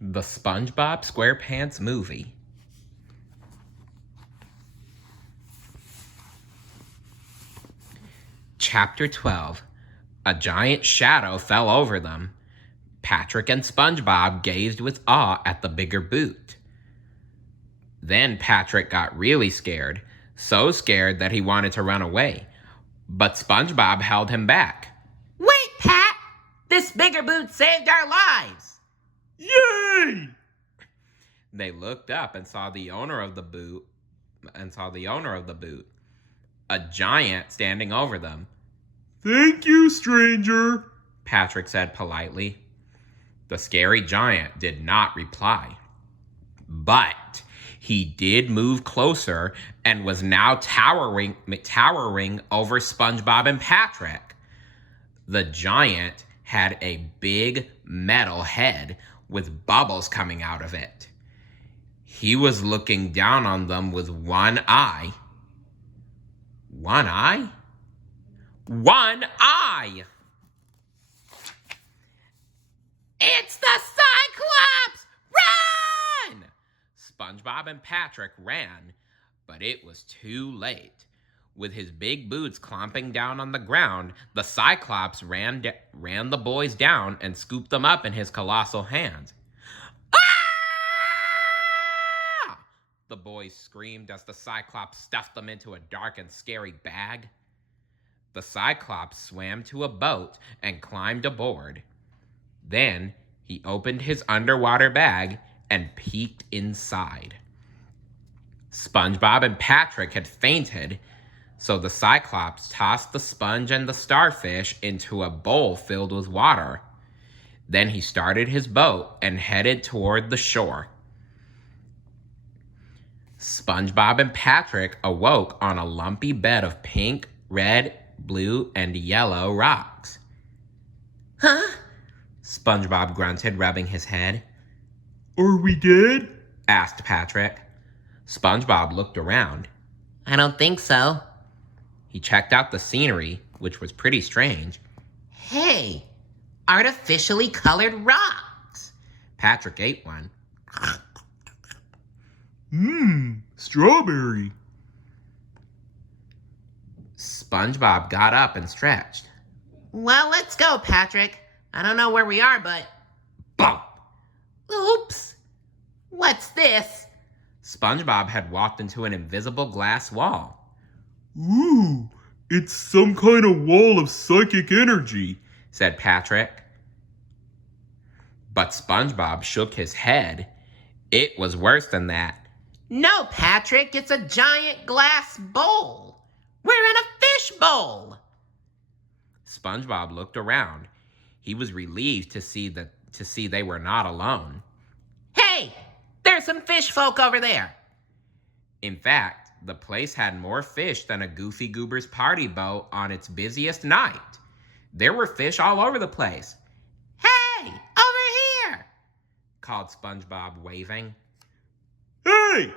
The SpongeBob SquarePants movie. Chapter 12. A giant shadow fell over them. Patrick and SpongeBob gazed with awe at the bigger boot. Then Patrick got really scared, so scared that he wanted to run away. But SpongeBob held him back. Wait, Pat! This bigger boot saved our lives! Yay! They looked up and saw the owner of the boot, a giant standing over them. Thank you, stranger, Patrick said politely. The scary giant did not reply. But he did move closer and was now towering over SpongeBob and Patrick. The giant had a big metal head with bubbles coming out of it. He was looking down on them with one eye. One eye? One eye! It's the Cyclops! Run! SpongeBob and Patrick ran, but it was too late. With his big boots clomping down on the ground, the Cyclops ran the boys down and scooped them up in his colossal hands. Ah! The boys screamed as the Cyclops stuffed them into a dark and scary bag. The Cyclops swam to a boat and climbed aboard. Then he opened his underwater bag and peeked inside. SpongeBob and Patrick had fainted, so the Cyclops tossed the sponge and the starfish into a bowl filled with water. Then he started his boat and headed toward the shore. SpongeBob and Patrick awoke on a lumpy bed of pink, red, blue, and yellow rocks. Huh? SpongeBob grunted, rubbing his head. Are we dead? Asked Patrick. SpongeBob looked around. I don't think so. He checked out the scenery, which was pretty strange. Hey, artificially colored rocks. Patrick ate one. Strawberry. SpongeBob got up and stretched. Well, let's go, Patrick. I don't know where we are, but... Bump! Oops! What's this? SpongeBob had walked into an invisible glass wall. Ooh, it's some kind of wall of psychic energy, said Patrick. But SpongeBob shook his head. It was worse than that. No, Patrick, it's a giant glass bowl. We're in a fish bowl. SpongeBob looked around. He was relieved to see they were not alone. Hey, there's some fish folk over there. In fact, the place had more fish than a Goofy Goober's party boat on its busiest night. There were fish all over the place. Hey, over here! Called SpongeBob, waving. Hey!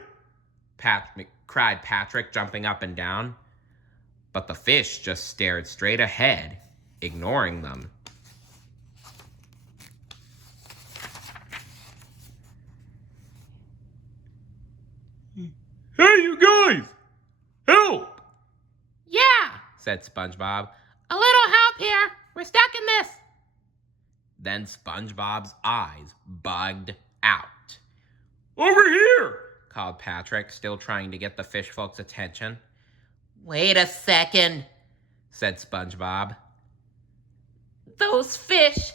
Cried Patrick, jumping up and down. But the fish just stared straight ahead, ignoring them. Hey, you guys! Help! Yeah, Said SpongeBob. a little help here. We're stuck in this. Then SpongeBob's eyes bugged out. Over here! Called Patrick, still trying to get the fish folks' attention. Wait a second. Said SpongeBob. Those fish,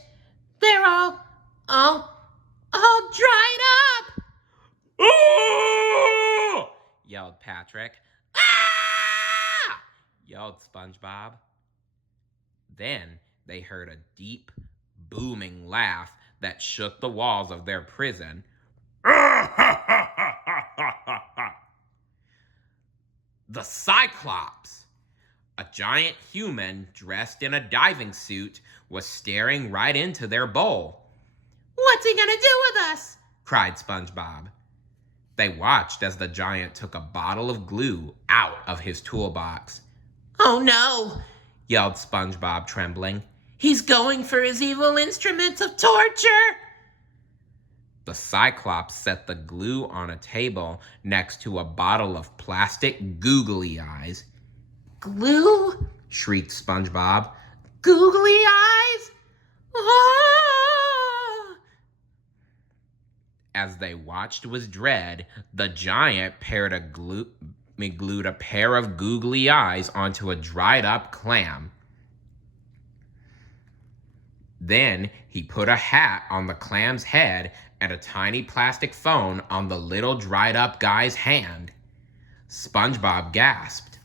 they're all dried up. Oh! Yelled Patrick. Ah! Yelled SpongeBob. Then they heard a deep, booming laugh that shook the walls of their prison. The Cyclops, a giant human dressed in a diving suit, was staring right into their bowl. What's he gonna do with us? Cried SpongeBob. They watched as the giant took a bottle of glue out of his toolbox. Oh no, Yelled SpongeBob, trembling. he's going for his evil instruments of torture. The Cyclops set the glue on a table next to a bottle of plastic googly eyes. Glue? Shrieked SpongeBob. Googly eyes? Ah! As they watched with dread, the giant glued a pair of googly eyes onto a dried-up clam. Then he put a hat on the clam's head and a tiny plastic phone on the little dried-up guy's hand. SpongeBob gasped.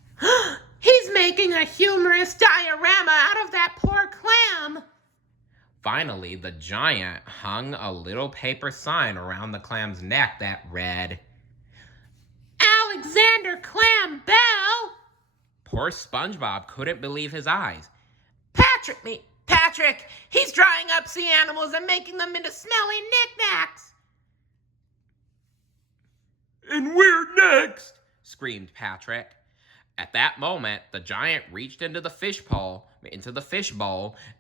He's making a humorous diorama out of that poor clam. Finally, the giant hung a little paper sign around the clam's neck that read, Alexander Clam Bell. Poor SpongeBob couldn't believe his eyes. Patrick, he's drying up sea animals and making them into smelly knickknacks. And we're next! Screamed Patrick. At that moment, the giant reached into the fishbowl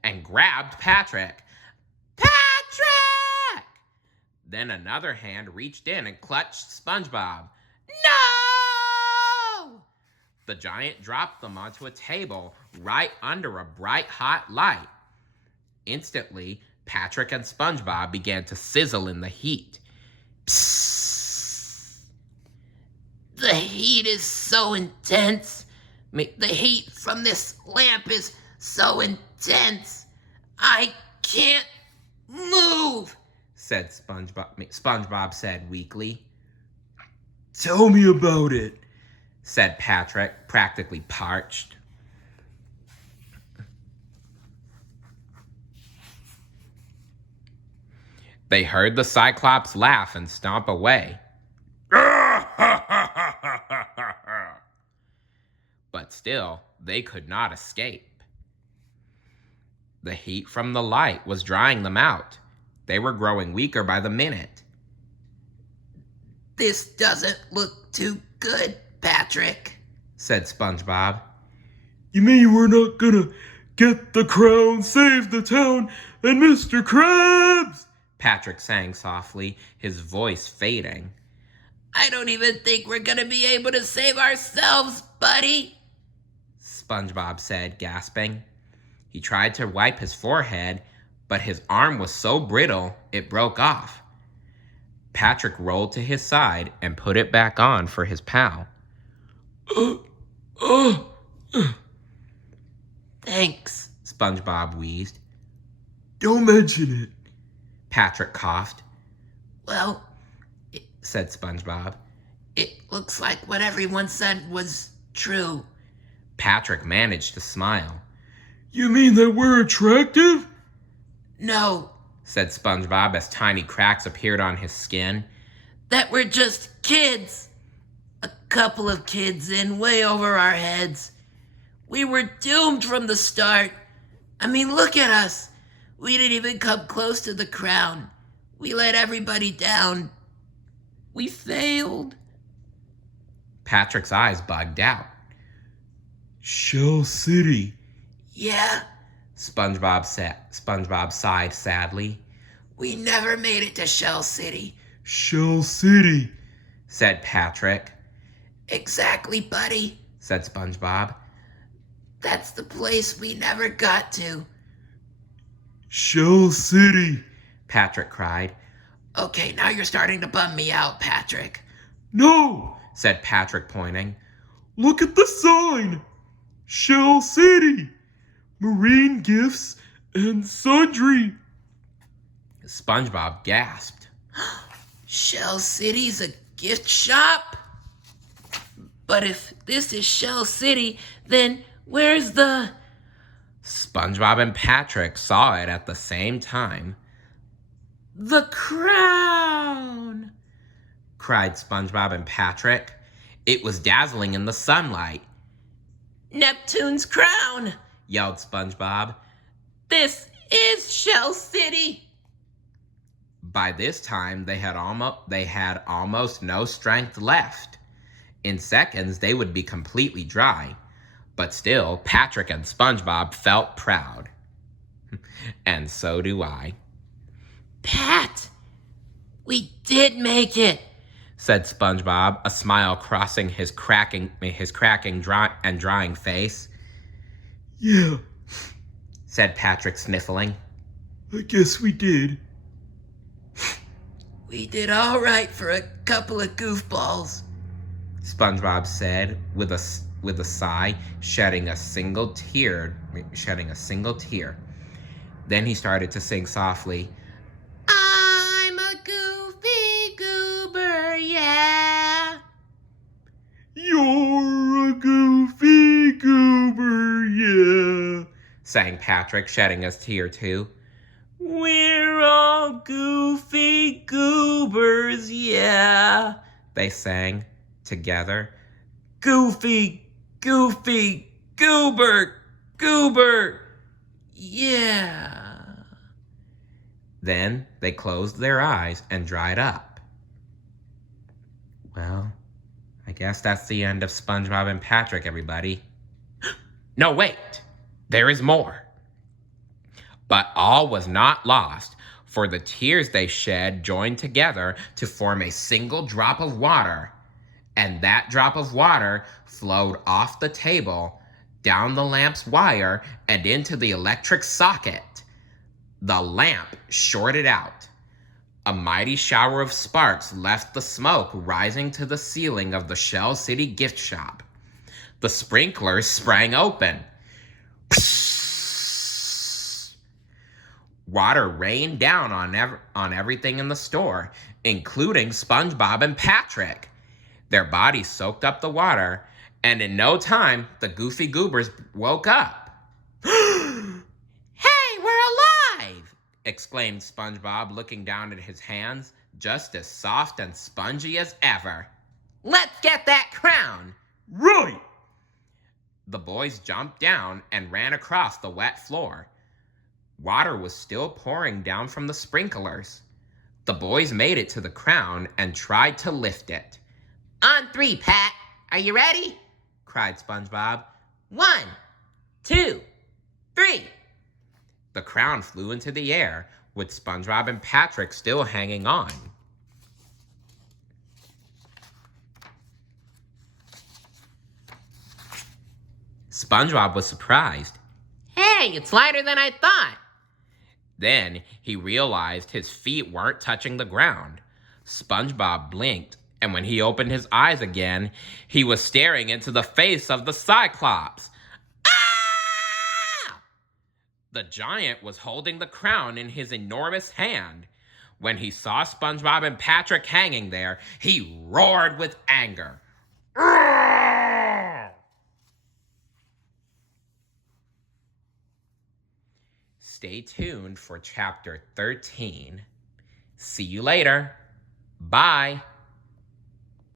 and grabbed Patrick. Patrick! Then another hand reached in and clutched SpongeBob. No! The giant dropped them onto a table right under a bright hot light. Instantly, Patrick and SpongeBob began to sizzle in the heat. Psst. The heat is so intense. The heat from this lamp is so intense. I can't move, said SpongeBob said weakly. Tell me about it, said Patrick, practically parched. They heard the Cyclops laugh and stomp away. But still, they could not escape. The heat from the light was drying them out. They were growing weaker by the minute. This doesn't look too good, Patrick, said SpongeBob. You mean we're not gonna get the crown, save the town, and Mr. Krabs? Patrick sang softly, his voice fading. I don't even think we're gonna be able to save ourselves, buddy, SpongeBob said, gasping. He tried to wipe his forehead, but his arm was so brittle it broke off. Patrick rolled to his side and put it back on for his pal. Thanks, SpongeBob wheezed. Don't mention it, Patrick coughed. Well, said SpongeBob. It looks like what everyone said was true. Patrick managed to smile. You mean that we're attractive? No, said SpongeBob as tiny cracks appeared on his skin. That we're just kids. A couple of kids in way over our heads. We were doomed from the start. I mean, look at us. We didn't even come close to the crown. We let everybody down. We failed. Patrick's eyes bugged out. Shell City. Yeah, SpongeBob sighed sadly. We never made it to Shell City. Shell City, said Patrick. Exactly, buddy, said SpongeBob. That's the place we never got to. Shell City, Patrick cried. Okay, now you're starting to bum me out, Patrick. No, said Patrick, pointing. Look at the sign. Shell City, marine gifts and sundry. SpongeBob gasped. Shell City's a gift shop? But if this is Shell City, then where's the... SpongeBob and Patrick saw it at the same time. The crown! Cried SpongeBob and Patrick. It was dazzling in the sunlight. Neptune's crown! Yelled SpongeBob. This is Shell City! By this time, they had almost no strength left. In seconds, they would be completely dry. But still, Patrick and SpongeBob felt proud. And so do I. Pat, We did make it, said SpongeBob, a smile crossing his cracking and drying face. Yeah, Said Patrick, sniffling. I guess we did. We did all right for a couple of goofballs. SpongeBob said with a sigh, shedding a single tear. Then he started to sing softly. I'm a goofy goober, yeah. You're a goofy goober, yeah. Sang Patrick, shedding a tear too. We're all goofy goobers, yeah. They sang together. Goofy, goofy, goober, goober, yeah. Then they closed their eyes and dried up. Well, I guess that's the end of SpongeBob and Patrick, everybody. No, wait! There is more. But all was not lost, for the tears they shed joined together to form a single drop of water, and that drop of water flowed off the table, down the lamp's wire, and into the electric socket. The lamp shorted out. A mighty shower of sparks left the smoke rising to the ceiling of the Shell City gift shop. The sprinklers sprang open. Water rained down on everything in the store, including SpongeBob and Patrick. Their bodies soaked up the water, and in no time, the Goofy Goobers woke up. "Hey, we're alive!" exclaimed SpongeBob, looking down at his hands, just as soft and spongy as ever. "Let's get that crown!" Right! The boys jumped down and ran across the wet floor. Water was still pouring down from the sprinklers. The boys made it to the crown and tried to lift it. "On 3, Pat. Are you ready?" cried SpongeBob. 1, 2, 3. The crown flew into the air, with SpongeBob and Patrick still hanging on. SpongeBob was surprised. "Hey, it's lighter than I thought." Then he realized his feet weren't touching the ground. SpongeBob blinked, and when he opened his eyes again, he was staring into the face of the Cyclops. Ah! The giant was holding the crown in his enormous hand. When he saw SpongeBob and Patrick hanging there, he roared with anger. Stay tuned for chapter 13. See you later. Bye.